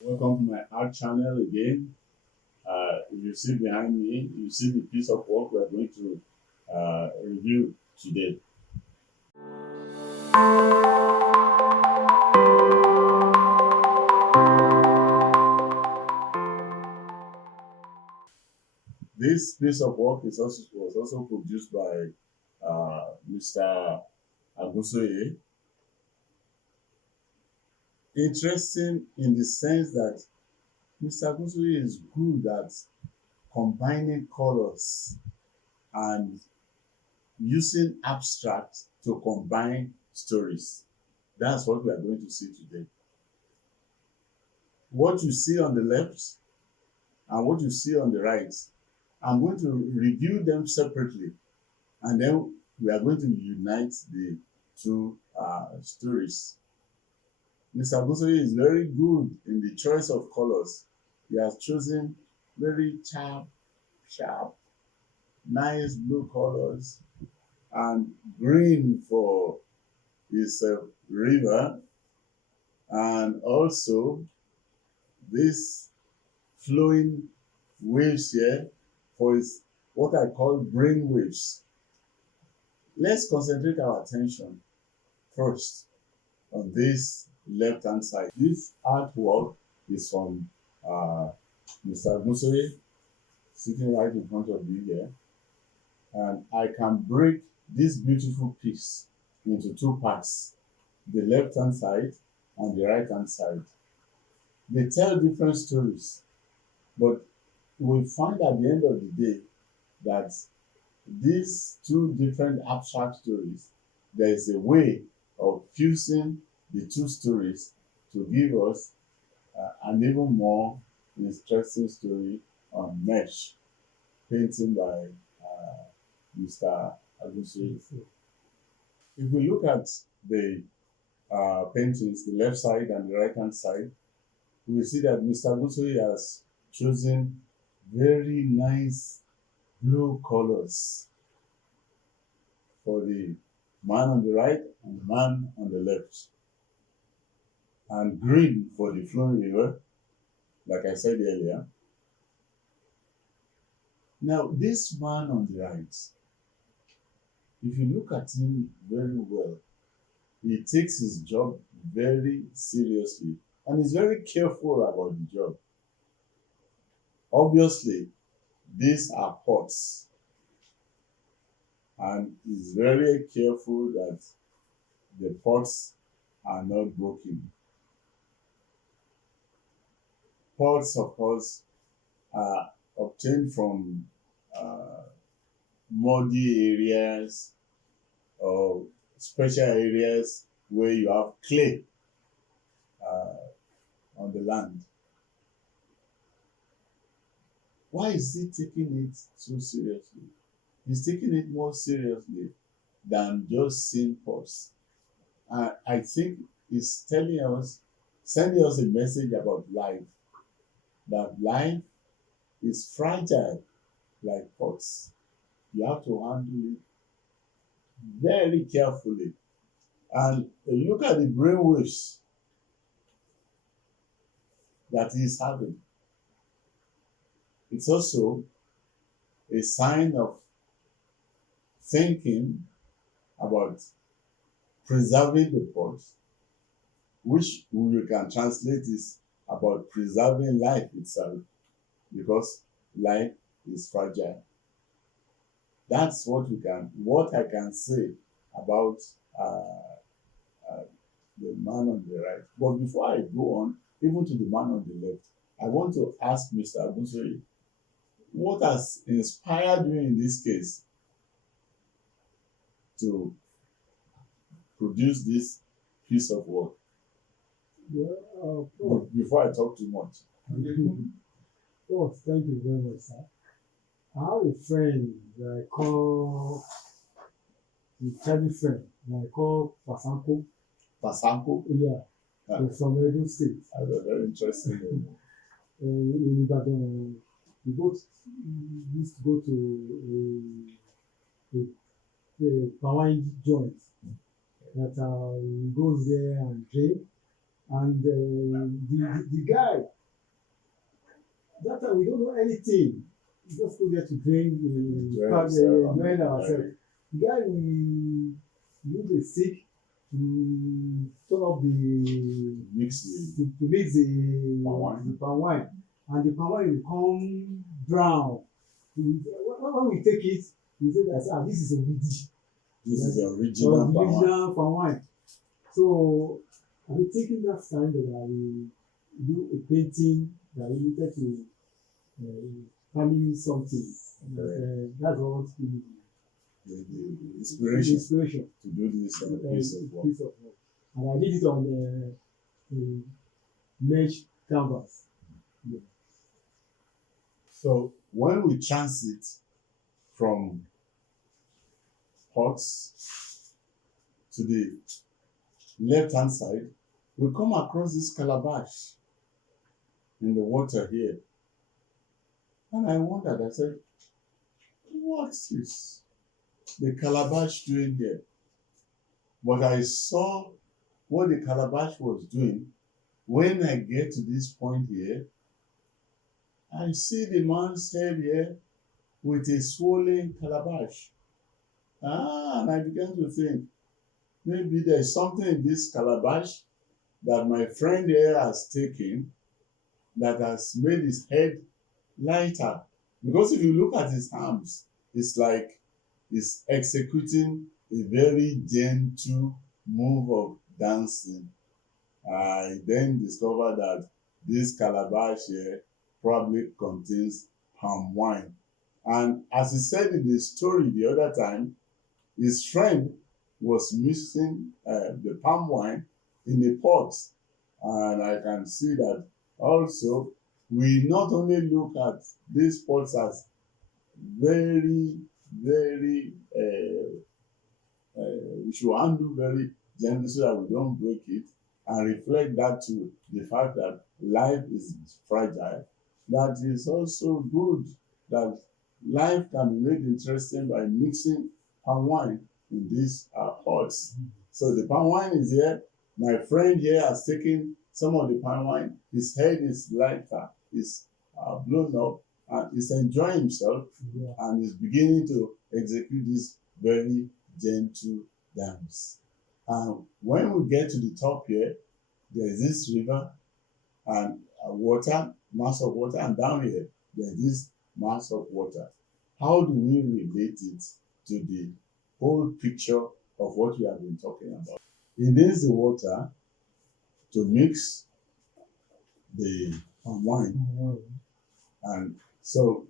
Welcome to my art channel again. If you see behind me, you see the piece of work we are going to review today. This piece of work was also produced by Mr. Agunsoye. Interesting in the sense that Mr. Agunsoye is good at combining colors and using abstract to combine stories. That's what we are going to see today. What you see on the left and what you see on the right, I'm going to review them separately, and then we are going to unite the two stories. Mr. Agunsoye is very good in the choice of colors. He has chosen very sharp, nice blue colors and green for his river, and also this flowing waves here for his what I call brain waves. Let's concentrate our attention first on this left hand side. This artwork is from Mr. Agunsoye, sitting right in front of me here, and I can break this beautiful piece into two parts, the left hand side and the right hand side. They tell different stories, but we find at the end of the day that these two different abstract stories, there is a way of fusing the two stories to give us an even more interesting story on mesh, painting by Mr. Agunsoye. If we look at the paintings, the left side and the right hand side, we will see that Mr. Agunsoye has chosen very nice blue colors for the man on the right and the man on the left, and green for the flowing river, like I said earlier. Now, this man on the right, if you look at him very well, he takes his job very seriously and is very careful about the job. Obviously, these are pots, and he's very careful that the pots are not broken. Pots, of course, are obtained from uh, muddy areas or special areas where you have clay on the land. Why is he taking it so seriously? He's taking it more seriously than just seeing pots. I think he's telling us, sending us a message about life, that life is fragile like pots. You have to handle it very carefully. And look at the brainwaves that he's having. It's also a sign of thinking about preserving the pot, which we can translate is about preserving life itself, because life is fragile. That's what I can say about uh, uh, the man on the right. But before I go on, even to the man on the left, I want to ask Mr. Agunsoye, what has inspired you in this case to produce this piece of work? Yeah, oh, Before I talk too much. oh, thank you very much, sir. I have a friend that I call a childhood friend that I call Pasanko. Pasanko? Yeah, Ah, he's from Edo State. that's a very interesting name. In Ibadan, we used to go to a Hawaii joint that he goes there and drink. And the guy, that time we don't know anything. We just go there to drink, enjoy ourselves. The guy we use a stick to turn up to mix the palm wine, and the palm wine will become brown. When we take it, we say that this is a woody. This is the original palm wine. So I've been thinking that time that I will do a painting that related to family something. That's what gives me the inspiration to do this piece of work. And I did it on the mesh canvas. Yeah. So when we transit from pots to the left hand side, we come across this calabash in the water here. And I wondered, I said, what is the calabash doing here? But I saw what the calabash was doing. When I get to this point here, I see the man's head here with a swollen calabash. And I began to think, maybe there's something in this calabash that my friend here has taken that has made his head lighter. Because if you look at his arms, it's like he's executing a very gentle move of dancing. I then discovered that this calabash here probably contains palm wine. And as he said in the story the other time, his friend was mixing the palm wine in a pot. And I can see that also we not only look at these pots as very, very, we should handle very gently so that we don't break it, and reflect that to the fact that life is fragile. That is also good that life can be made interesting by mixing palm wine in these pots. So the palm wine is here. My friend here has taken some of the palm wine. His head is lighter, is blown up, and is enjoying himself, and is beginning to execute this very gentle dance. And when we get to the top here, there is this river and water, mass of water, and down here there is this mass of water. How do we relate it to the whole picture of what we have been talking about? It needs the water to mix the palm wine. And so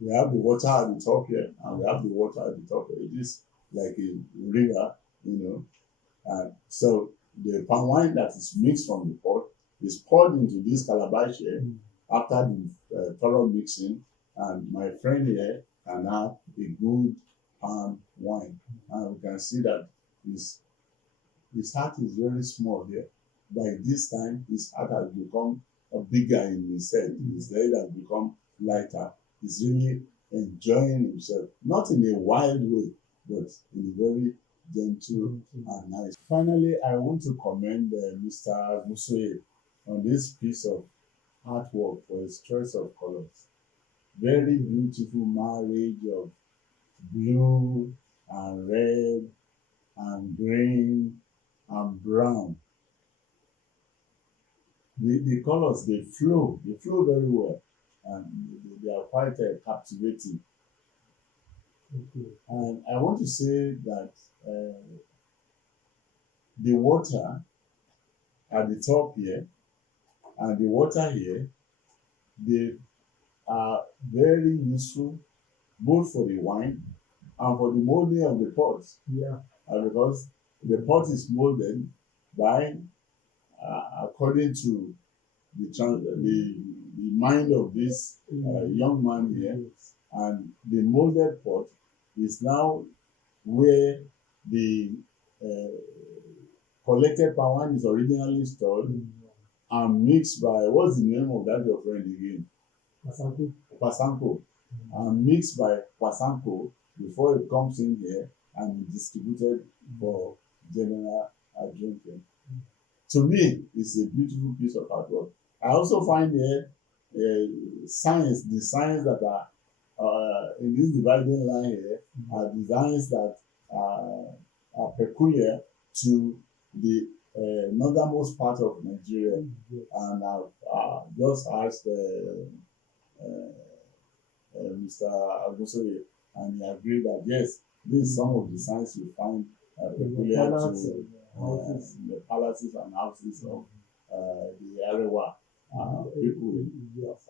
we have the water at the top here, and we have the water at the top here. It is like a river, And so the palm wine that is mixed from the pot is poured into this calabash here after the thorough mixing, and my friend here can have a good palm wine. And we can see that his heart is very small here. By this time, his heart has become bigger in his head. His head has become lighter. He's really enjoying himself, not in a wild way, but in a very gentle and nice. Finally, I want to commend Mr. Agunsoye on this piece of artwork for his choice of colors. Very beautiful marriage of blue and red and green and brown. The colors, they flow very well, and they are quite captivating. And I want to say that the water at the top here and the water here, they are very useful both for the wine and for the molding of the pot. Because the pot is molded by according to the mind of this young man here, and the molded pot is now where the collected palm wine is originally stored and mixed by, what's the name of that your friend again? Pasanko. And mixed by Pasanko before it comes in here and distributed for general drinking. To me, it's a beautiful piece of artwork. I also find here the signs that are in this dividing line here are designs that are peculiar to the northernmost part of Nigeria. Yes. And I've just asked Mr. Agunsoye, and he agreed that yes, this is some of the signs you find peculiar to the palaces and houses of the Arewa people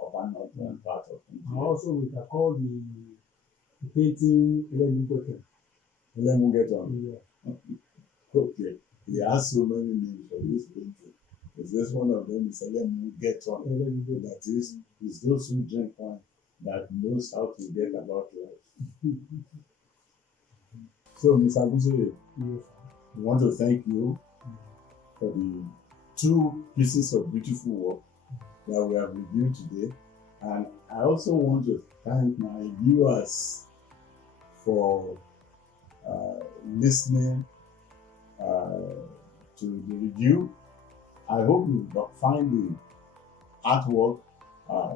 of our northern part of And Nigeria. also we can call the painting Elemugeton. Lemugeton. Yeah. Okay. He has so many names for this painting. Is this one of them? Is Lemugeton. Elemugeton. That is those who drink wine that knows how to get about life. So, Mr. Agunsoye, Yes. we want to thank you for the two pieces of beautiful work that we have reviewed today. And I also want to thank my viewers for listening to the review. I hope you find the artwork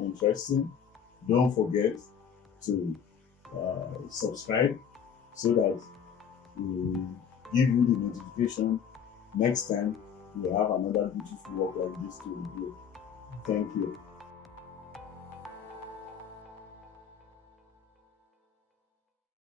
interesting. Don't forget to subscribe so that we give you the notification next time we have another beautiful work like this to review. Thank you.